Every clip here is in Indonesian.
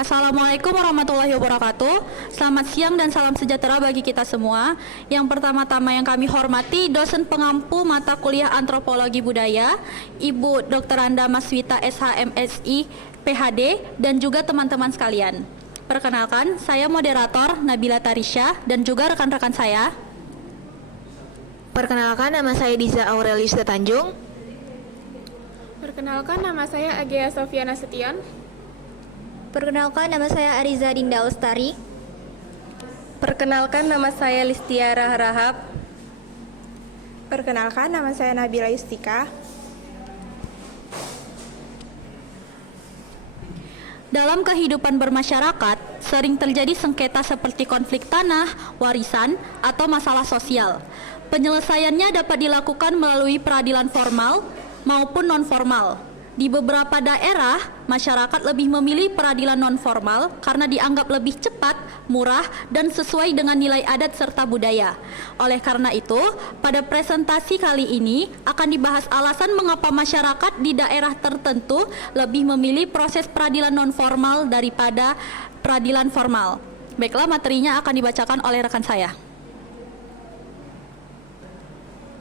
Assalamualaikum warahmatullahi wabarakatuh. Selamat siang dan salam sejahtera bagi kita semua. Yang pertama-tama yang kami hormati dosen pengampu mata kuliah Antropologi Budaya, Ibu Dr. Anda Maswita SHMSI PhD, dan juga teman-teman sekalian. Perkenalkan, saya moderator Nabila Tarisha dan juga rekan-rekan saya. Perkenalkan, nama saya Diza Aurelius Tanjung. Perkenalkan, nama saya Agea Sofiana Setion. Perkenalkan, nama saya Ariza Dinda Lestari. Perkenalkan, nama saya Listiara Rahab. Perkenalkan, nama saya Nabila Yustika. Dalam kehidupan bermasyarakat, sering terjadi sengketa seperti konflik tanah, warisan, atau masalah sosial. Penyelesaiannya dapat dilakukan melalui peradilan formal maupun non-formal. Di beberapa daerah, masyarakat lebih memilih peradilan non-formal karena dianggap lebih cepat, murah, dan sesuai dengan nilai adat serta budaya. Oleh karena itu, pada presentasi kali ini akan dibahas alasan mengapa masyarakat di daerah tertentu lebih memilih proses peradilan non-formal daripada peradilan formal. Baiklah, materinya akan dibacakan oleh rekan saya.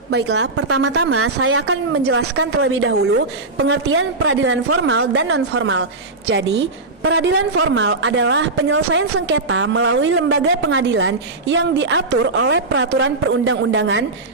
Baiklah, pertama-tama saya akan menjelaskan terlebih dahulu pengertian peradilan formal dan non-formal. Jadi, peradilan formal adalah penyelesaian sengketa melalui lembaga pengadilan yang diatur oleh peraturan perundang-undangan.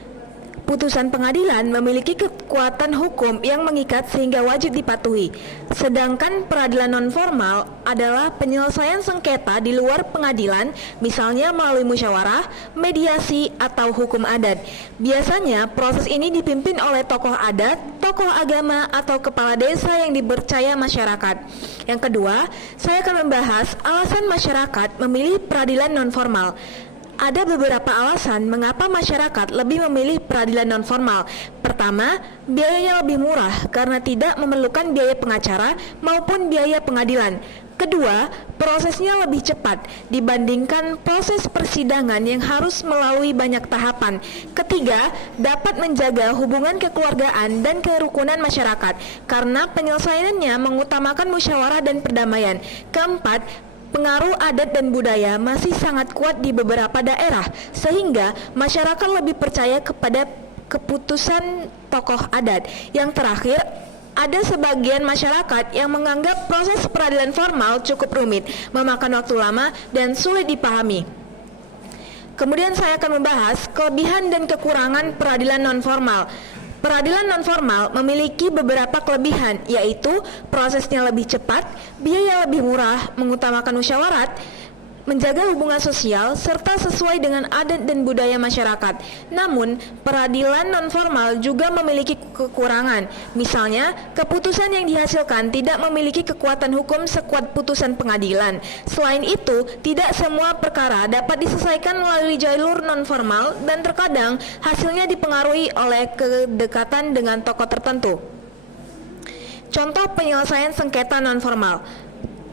Putusan pengadilan memiliki kekuatan hukum yang mengikat sehingga wajib dipatuhi. Sedangkan peradilan non-formal adalah penyelesaian sengketa di luar pengadilan, misalnya melalui musyawarah, mediasi, atau hukum adat. Biasanya proses ini dipimpin oleh tokoh adat, tokoh agama, atau kepala desa yang dipercaya masyarakat. Yang kedua, saya akan membahas alasan masyarakat memilih peradilan non-formal. Ada beberapa alasan mengapa masyarakat lebih memilih peradilan non-formal. Pertama, biayanya lebih murah karena tidak memerlukan biaya pengacara maupun biaya pengadilan. Kedua, prosesnya lebih cepat dibandingkan proses persidangan yang harus melalui banyak tahapan. Ketiga, dapat menjaga hubungan kekeluargaan dan kerukunan masyarakat karena penyelesaiannya mengutamakan musyawarah dan perdamaian. Keempat, pengaruh adat dan budaya masih sangat kuat di beberapa daerah, sehingga masyarakat lebih percaya kepada keputusan tokoh adat. Yang terakhir, ada sebagian masyarakat yang menganggap proses peradilan formal cukup rumit, memakan waktu lama, dan sulit dipahami. Kemudian saya akan membahas kelebihan dan kekurangan peradilan non-formal. Peradilan non-formal memiliki beberapa kelebihan, yaitu prosesnya lebih cepat, biaya lebih murah, mengutamakan musyawarat, menjaga hubungan sosial, serta sesuai dengan adat dan budaya masyarakat. Namun, peradilan non-formal juga memiliki kekurangan. Misalnya, keputusan yang dihasilkan tidak memiliki kekuatan hukum sekuat putusan pengadilan. Selain itu, tidak semua perkara dapat diselesaikan melalui jalur non-formal dan terkadang hasilnya dipengaruhi oleh kedekatan dengan tokoh tertentu. Contoh penyelesaian sengketa non-formal.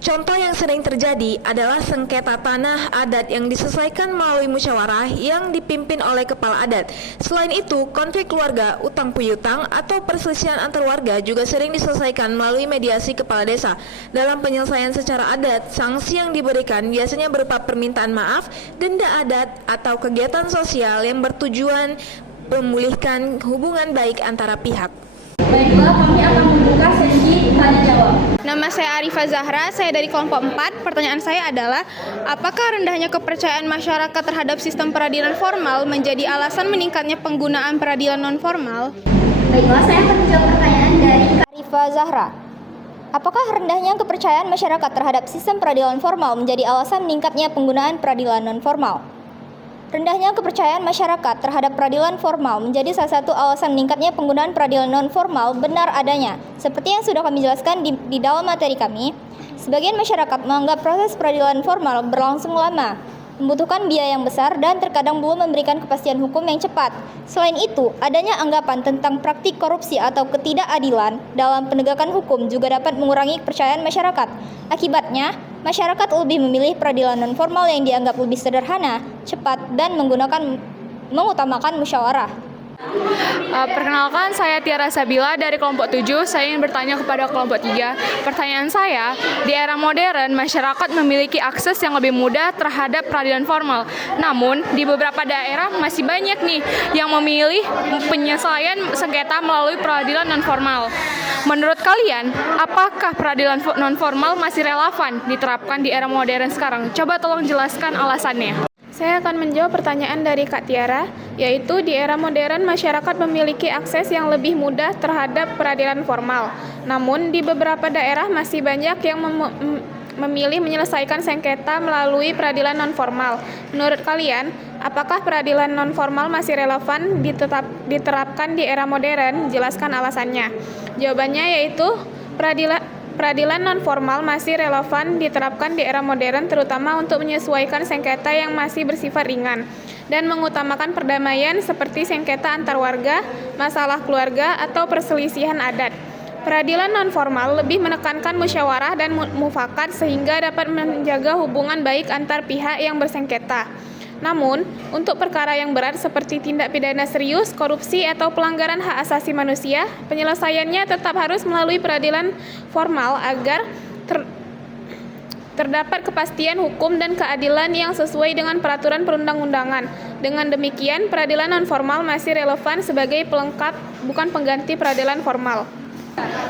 Contoh yang sering terjadi adalah sengketa tanah adat yang diselesaikan melalui musyawarah yang dipimpin oleh kepala adat. Selain itu, konflik keluarga, utang piutang, atau perselisihan antar warga juga sering diselesaikan melalui mediasi kepala desa. Dalam penyelesaian secara adat, sanksi yang diberikan biasanya berupa permintaan maaf, denda adat, atau kegiatan sosial yang bertujuan memulihkan hubungan baik antara pihak. Baiklah, kami akan membuka sesi tanya jawab. Nama saya Arifa Zahra, saya dari kelompok 4. Pertanyaan saya adalah, apakah rendahnya kepercayaan masyarakat terhadap sistem peradilan formal menjadi alasan meningkatnya penggunaan peradilan non-formal? Baiklah, saya akan menjawab pertanyaan dari Arifa Zahra. Apakah rendahnya kepercayaan masyarakat terhadap sistem peradilan formal menjadi alasan meningkatnya penggunaan peradilan non-formal? Rendahnya kepercayaan masyarakat terhadap peradilan formal menjadi salah satu alasan meningkatnya penggunaan peradilan non-formal benar adanya. Seperti yang sudah kami jelaskan di dalam materi kami, sebagian masyarakat menganggap proses peradilan formal berlangsung lama, membutuhkan biaya yang besar, dan terkadang belum memberikan kepastian hukum yang cepat. Selain itu, adanya anggapan tentang praktik korupsi atau ketidakadilan dalam penegakan hukum juga dapat mengurangi kepercayaan masyarakat. Akibatnya, masyarakat lebih memilih peradilan non-formal yang dianggap lebih sederhana, cepat, dan mengutamakan musyawarah. Perkenalkan, saya Tiara Sabila dari kelompok 7. Saya ingin bertanya kepada kelompok 3. Pertanyaan saya, di era modern, masyarakat memiliki akses yang lebih mudah terhadap peradilan formal. Namun, di beberapa daerah masih banyak nih yang memilih penyelesaian sengketa melalui peradilan non-formal. Menurut kalian, apakah peradilan non-formal masih relevan diterapkan di era modern sekarang? Coba tolong jelaskan alasannya. Saya akan menjawab pertanyaan dari Kak Tiara, yaitu di era modern masyarakat memiliki akses yang lebih mudah terhadap peradilan formal. Namun, di beberapa daerah masih banyak yang memilih menyelesaikan sengketa melalui peradilan non-formal. Menurut kalian, apakah peradilan non-formal masih relevan diterapkan di era modern? Jelaskan alasannya. Jawabannya yaitu peradilan non-formal masih relevan diterapkan di era modern, terutama untuk menyesuaikan sengketa yang masih bersifat ringan dan mengutamakan perdamaian seperti sengketa antar warga, masalah keluarga, atau perselisihan adat. Peradilan non-formal lebih menekankan musyawarah dan mufakat sehingga dapat menjaga hubungan baik antar pihak yang bersengketa. Namun, untuk perkara yang berat seperti tindak pidana serius, korupsi, atau pelanggaran hak asasi manusia, penyelesaiannya tetap harus melalui peradilan formal agar terdapat kepastian hukum dan keadilan yang sesuai dengan peraturan perundang-undangan. Dengan demikian, peradilan non-formal masih relevan sebagai pelengkap, bukan pengganti peradilan formal.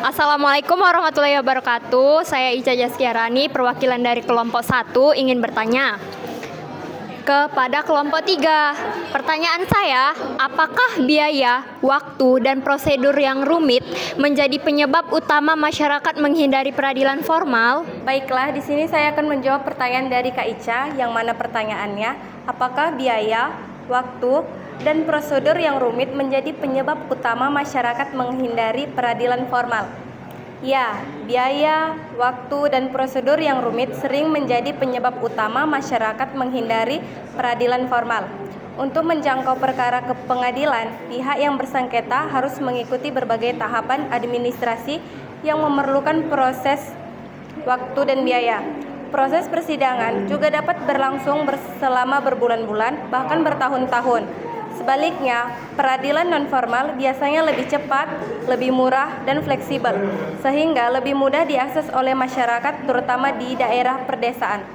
Assalamualaikum warahmatullahi wabarakatuh. Saya Ica Jaskiarani, perwakilan dari kelompok 1, ingin bertanya kepada kelompok 3. Pertanyaan saya, apakah biaya, waktu, dan prosedur yang rumit menjadi penyebab utama masyarakat menghindari peradilan formal? Baiklah, di sini saya akan menjawab pertanyaan dari Kak Ica, yang mana pertanyaannya, apakah biaya, waktu, dan prosedur yang rumit menjadi penyebab utama masyarakat menghindari peradilan formal? Ya, biaya, waktu, dan prosedur yang rumit sering menjadi penyebab utama masyarakat menghindari peradilan formal. Untuk menjangkau perkara ke pengadilan, pihak yang bersengketa harus mengikuti berbagai tahapan administrasi yang memerlukan proses, waktu, dan biaya. Proses persidangan juga dapat berlangsung selama berbulan-bulan, bahkan bertahun-tahun. Sebaliknya, peradilan non-formal biasanya lebih cepat, lebih murah, dan fleksibel, sehingga lebih mudah diakses oleh masyarakat, terutama di daerah pedesaan.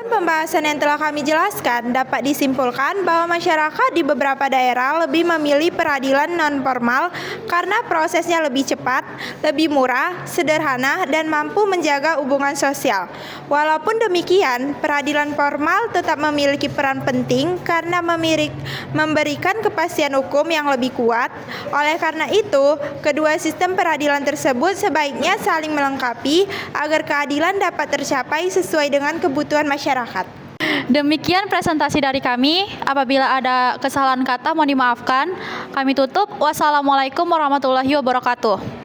Pembahasan yang telah kami jelaskan dapat disimpulkan bahwa masyarakat di beberapa daerah lebih memilih peradilan non-formal karena prosesnya lebih cepat, lebih murah, sederhana, dan mampu menjaga hubungan sosial. Walaupun demikian, peradilan formal tetap memiliki peran penting karena memberikan kepastian hukum yang lebih kuat. Oleh karena itu, kedua sistem peradilan tersebut sebaiknya saling melengkapi agar keadilan dapat tercapai sesuai dengan kebutuhan masyarakat. Demikian presentasi dari kami. Apabila ada kesalahan kata mohon dimaafkan. Kami tutup. Wassalamualaikum warahmatullahi wabarakatuh.